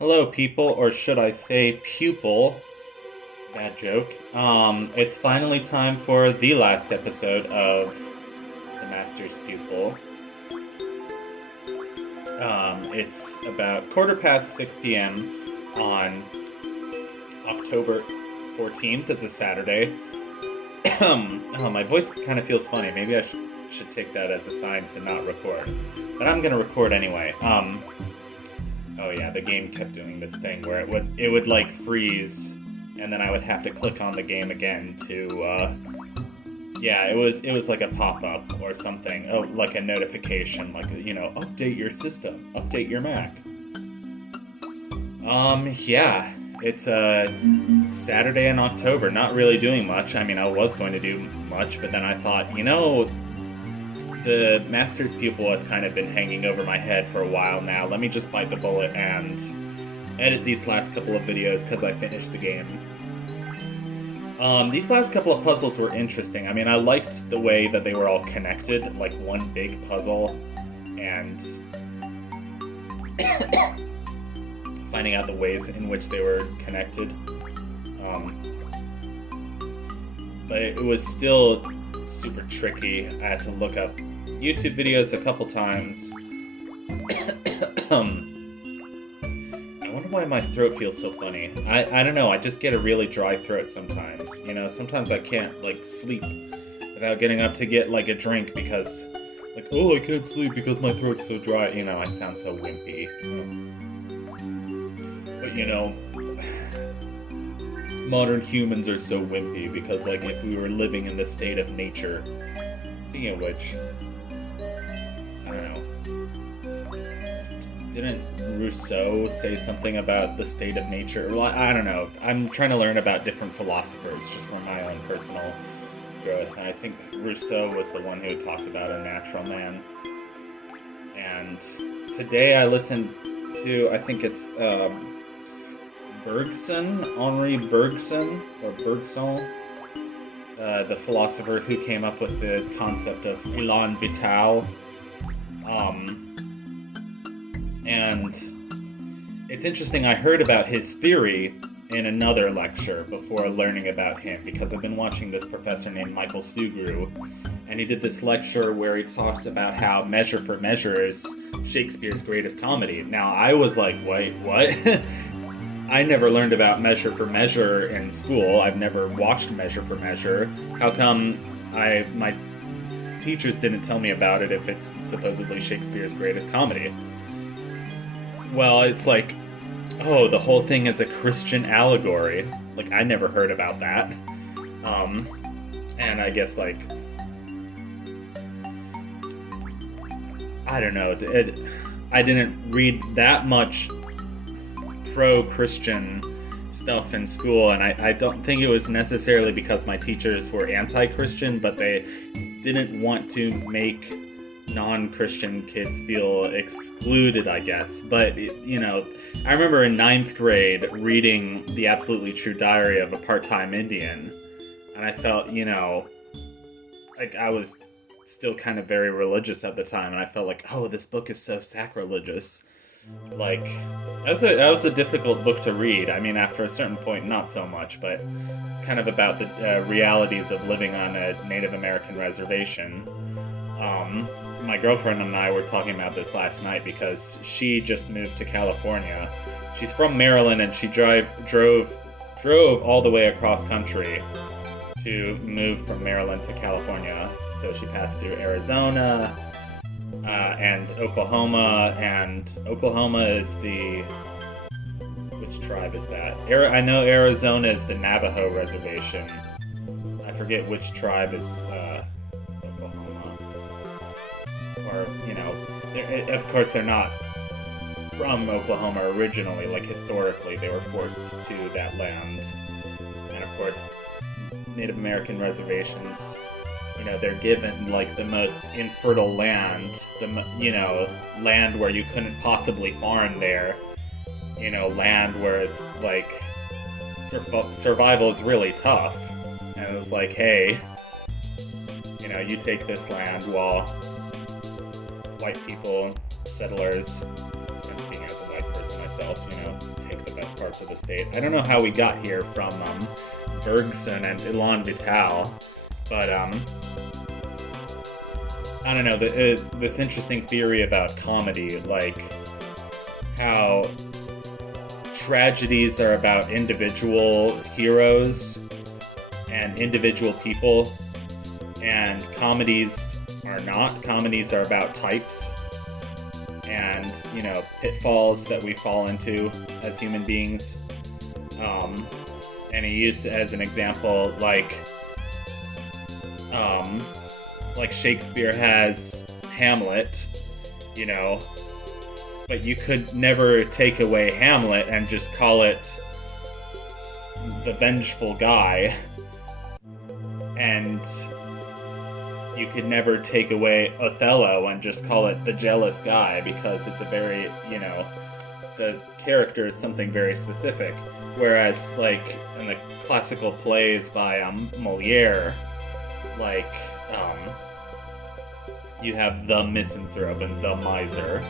Hello, people, or should I say pupil? Bad joke. It's finally time for the last episode of The Master's Pupil. It's about quarter past 6 p.m. on October 14th. It's a Saturday. Oh, my voice kind of feels funny. Maybe I should take that as a sign to not record. But I'm gonna record anyway. Oh yeah, the game kept doing this thing where it would like freeze, and then I would have to click on the game again to yeah, it was like a pop-up or something. Oh, like a notification, like update your system, update your Mac. Yeah, it's a Saturday in October. Not really doing much. I mean, I was going to do much, but then I thought, the Master's Pupil has kind of been hanging over my head for a while now. Let me just bite the bullet and edit these last couple of videos because I finished the game. These last couple of puzzles were interesting. I mean, I liked the way that they were all connected, like one big puzzle, and finding out the ways in which they were connected. But it was still super tricky. I had to look up YouTube videos a couple times. I wonder why my throat feels so funny. I don't know, I just get a really dry throat sometimes. Sometimes I can't, sleep without getting up to get, a drink because, oh, I can't sleep because my throat's so dry. I sound so wimpy. But, modern humans are so wimpy because, if we were living in the state of nature... Speaking of which... I don't know. Didn't Rousseau say something about the state of nature? Well, I don't know. I'm trying to learn about different philosophers just for my own personal growth. And I think Rousseau was the one who talked about a natural man. And today I listened to, I think it's Henri Bergson, or Bergson, the philosopher who came up with the concept of élan vital. And it's interesting, I heard about his theory in another lecture before learning about him, because I've been watching this professor named Michael Sugru, and he did this lecture where he talks about how Measure for Measure is Shakespeare's greatest comedy. Now, I was like, wait, what? I never learned about Measure for Measure in school. I've never watched Measure for Measure. How come my teachers didn't tell me about it if it's supposedly Shakespeare's greatest comedy? Well, it's like, oh, the whole thing is a Christian allegory. I never heard about that. And I guess, I don't know, I didn't read that much pro-Christian stuff in school, and I don't think it was necessarily because my teachers were anti-Christian, but they didn't want to make non-Christian kids feel excluded, I guess. But, I remember in 9th grade reading The Absolutely True Diary of a Part-Time Indian, and I felt, I was still kind of very religious at the time, and I felt like, oh, this book is so sacrilegious. That was a difficult book to read. I mean, after a certain point, not so much, but it's kind of about the realities of living on a Native American reservation. My girlfriend and I were talking about this last night because she just moved to California. She's from Maryland, and she drove all the way across country to move from Maryland to California. So she passed through Arizona, and Oklahoma, and Oklahoma is which tribe is that? I know Arizona is the Navajo reservation. I forget which tribe is Oklahoma. Or, of course they're not from Oklahoma originally, historically they were forced to that land. And of course, Native American reservations, they're given, the most infertile land, land where you couldn't possibly farm there, land where it's, survival is really tough, and it was like, hey, you take this land while white people, settlers, and speaking as a white person, I himself, take the best parts of the state. I don't know how we got here from Bergson and Elan Vital, but I don't know, there's this interesting theory about comedy, like how tragedies are about individual heroes and individual people, and comedies are not. Comedies are about types and, pitfalls that we fall into as human beings. And he used as an example, like Shakespeare has Hamlet, but you could never take away Hamlet and just call it the vengeful guy, and you could never take away Othello and just call it the jealous guy, because it's a very, the character is something very specific. Whereas, like, in the classical plays by Moliere, like, you have the misanthrope and the miser.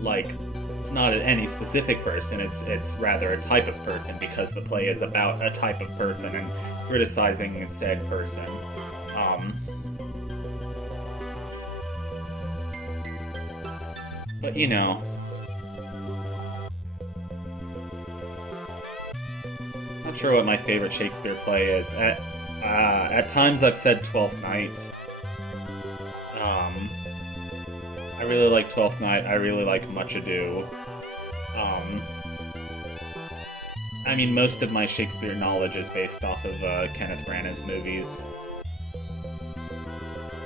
Like, it's not any specific person, it's rather a type of person, because the play is about a type of person and criticizing said person. But, not sure what my favorite Shakespeare play is. At times I've said Twelfth Night. I really like Twelfth Night. I really like Much Ado. I mean, most of my Shakespeare knowledge is based off of Kenneth Branagh's movies.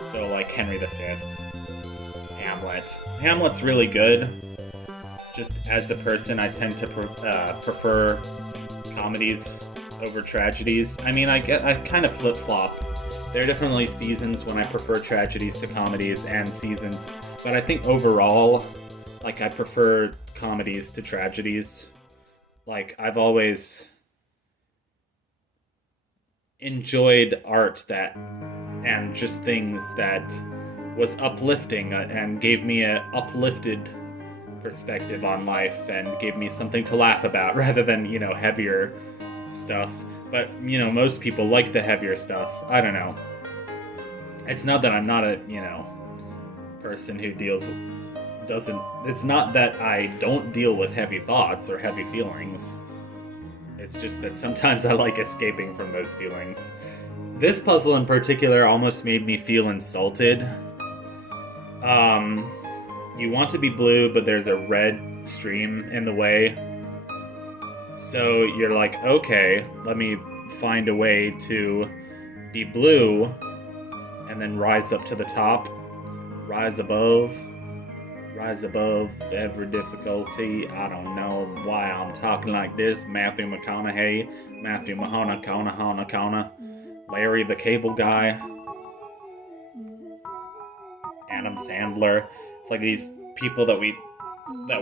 So, like, Henry V, Hamlet. Hamlet's really good. Just as a person, I tend to prefer comedies over tragedies. I mean, I kind of flip-flop. There are definitely seasons when I prefer tragedies to comedies, and seasons, but I think overall, like, I prefer comedies to tragedies. Like, I've always enjoyed art and just things that was uplifting and gave me a uplifted perspective on life and gave me something to laugh about rather than, heavier stuff. But, most people like the heavier stuff. I don't know. It's not that I'm not a, person who it's not that I don't deal with heavy thoughts or heavy feelings. It's just that sometimes I like escaping from those feelings. This puzzle in particular almost made me feel insulted. You want to be blue, but there's a red stream in the way. So you're like, okay, let me find a way to be blue and then rise up to the top. Rise above every difficulty. I don't know why I'm talking like this. Matthew McConaughey, Larry the Cable Guy, Adam Sandler. It's like these people that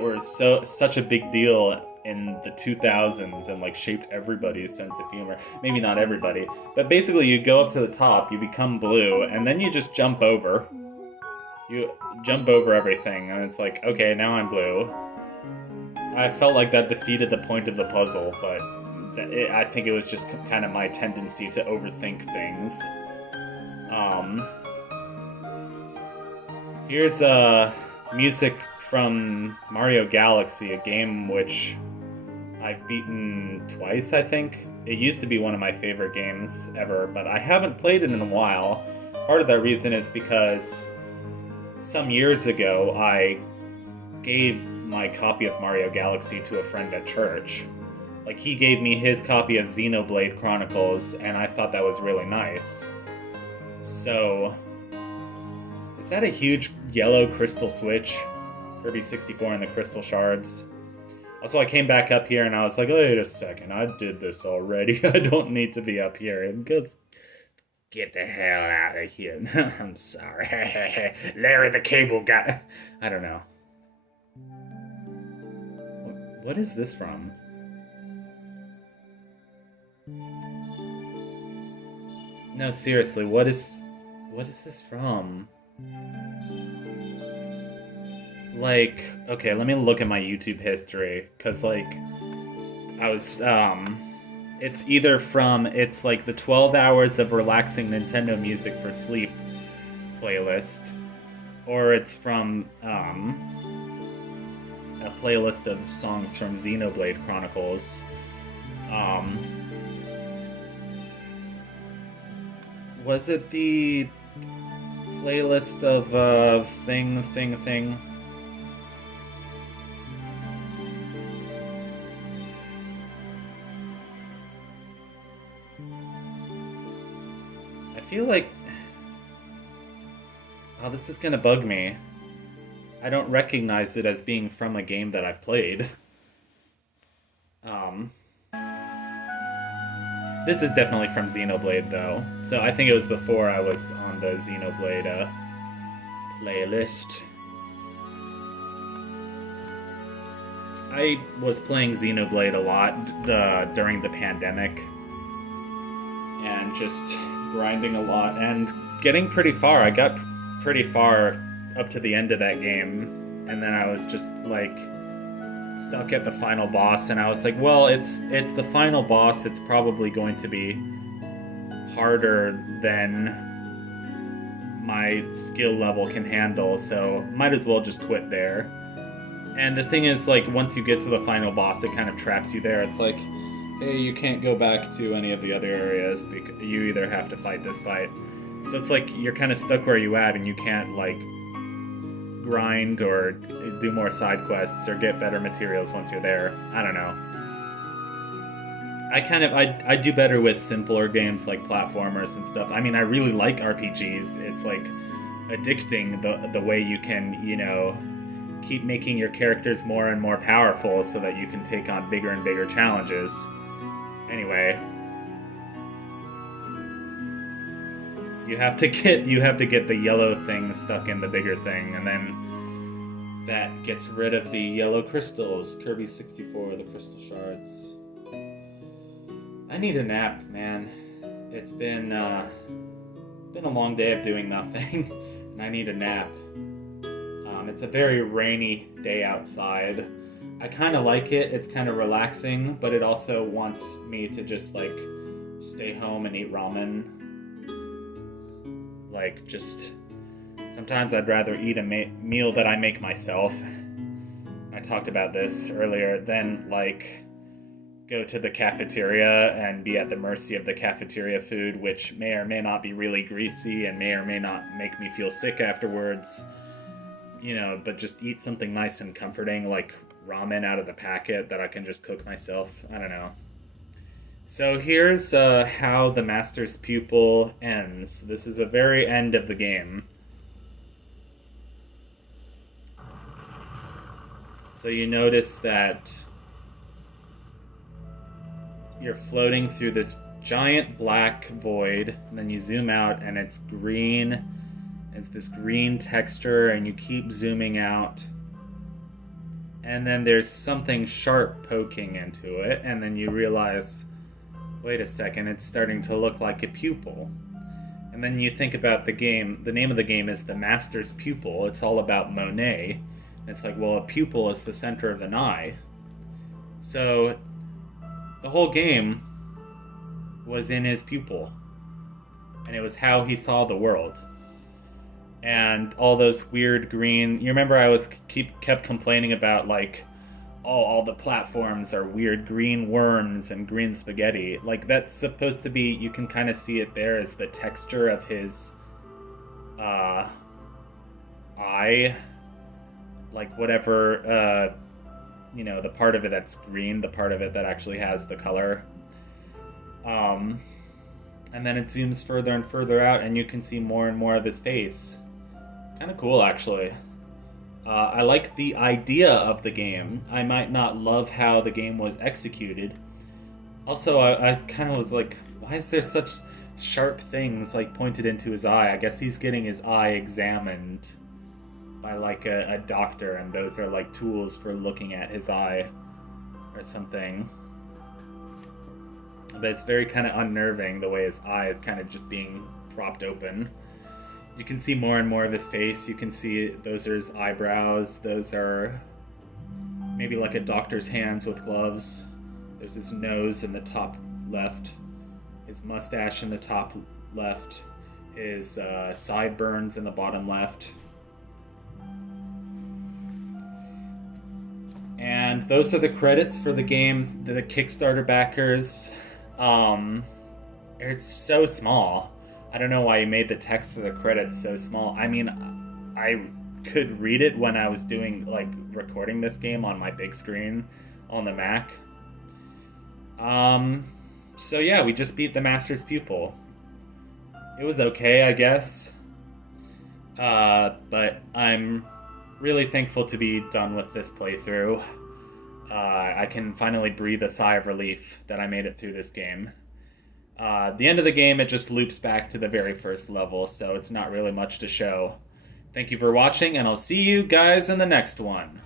were such a big deal in the 2000s and like shaped everybody's sense of humor. Maybe not everybody, but basically you go up to the top, you become blue, and then you just jump over. You jump over everything, and it's like, okay, now I'm blue. I felt like that defeated the point of the puzzle, but I think it was just kind of my tendency to overthink things. Here's music from Mario Galaxy, a game which I've beaten twice, I think. It used to be one of my favorite games ever, but I haven't played it in a while. Part of that reason is because some years ago, I gave my copy of Mario Galaxy to a friend at church. Like, he gave me his copy of Xenoblade Chronicles, and I thought that was really nice. So, is that a huge yellow crystal switch? Kirby 64 and the crystal shards. Also, I came back up here and I was like, wait a second, I did this already. I don't need to be up here. Get the hell out of here. I'm sorry. Larry the Cable Guy. I don't know. What is this from? No, seriously, what is this from? like, okay, let me look at my YouTube history, because, like, I was, it's either from, it's like the 12 hours of relaxing Nintendo music for sleep playlist, or it's from, a playlist of songs from Xenoblade Chronicles. Um, was it the playlist of, thing? I feel like... Oh, this is gonna bug me. I don't recognize it as being from a game that I've played. Um, this is definitely from Xenoblade, though. So I think it was before I was on the Xenoblade playlist. I was playing Xenoblade a lot during the pandemic. And just grinding a lot and getting pretty far. I got pretty far up to the end of that game. And then I was just, like, stuck at the final boss, and I was like, well, it's the final boss. It's probably going to be harder than my skill level can handle, so might as well just quit there. And the thing is, like, once you get to the final boss, it kind of traps you there. It's like, hey, you can't go back to any of the other areas because you either have to fight this fight. So it's like you're kind of stuck where you at, and you can't, like, grind or do more side quests or get better materials once you're there. I don't know. I do better with simpler games like platformers and stuff. I mean, I really like RPGs. It's like addicting the way you can, you know, keep making your characters more and more powerful so that you can take on bigger and bigger challenges. Anyway, you have to get the yellow thing stuck in the bigger thing, and then that gets rid of the yellow crystals. Kirby 64, the crystal shards. I need a nap, man. It's been a long day of doing nothing, and I need a nap. It's a very rainy day outside. I kind of like it. It's kind of relaxing, but it also wants me to just, like, stay home and eat ramen. Like, just... Sometimes I'd rather eat a meal that I make myself. I talked about this earlier. Than, like, go to the cafeteria and be at the mercy of the cafeteria food, which may or may not be really greasy and may or may not make me feel sick afterwards. You know, but just eat something nice and comforting, like ramen out of the packet that I can just cook myself. I don't know. So here's how the Master's Pupil ends. This is the very end of the game. So you notice that you're floating through this giant black void, and then you zoom out and it's green. It's this green texture, and you keep zooming out. And then there's something sharp poking into it, and then you realize, wait a second, it's starting to look like a pupil. And then you think about the game. The name of the game is The Master's Pupil. It's all about Monet. It's like, well, a pupil is the center of an eye. So the whole game was in his pupil. And it was how he saw the world. And all those weird green... You remember I kept complaining about, like, all the platforms are weird green worms and green spaghetti. Like, that's supposed to be... You can kind of see it there as the texture of his eye. Like, whatever, you know, the part of it that's green, the part of it that actually has the color. And then it zooms further and further out, and you can see more and more of his face. Kind of cool, actually. I like the idea of the game. I might not love how the game was executed. Also, I kind of was like, why is there such sharp things, like, pointed into his eye? I guess he's getting his eye examined by, like, a doctor, and those are, like, tools for looking at his eye or something. But it's very kind of unnerving the way his eye is kind of just being propped open. You can see more and more of his face. You can see those are his eyebrows. Those are maybe like a doctor's hands with gloves. There's his nose in the top left, his mustache in the top left, his sideburns in the bottom left. And those are the credits for the games, the Kickstarter backers. It's so small. I don't know why you made the text for the credits so small. I mean, I could read it when I was doing, like, recording this game on my big screen on the Mac. So yeah, we just beat the Master's Pupil. It was okay, I guess. But I'm really thankful to be done with this playthrough. I can finally breathe a sigh of relief that I made it through this game. The end of the game, it just loops back to the very first level, so it's not really much to show. Thank you for watching, and I'll see you guys in the next one.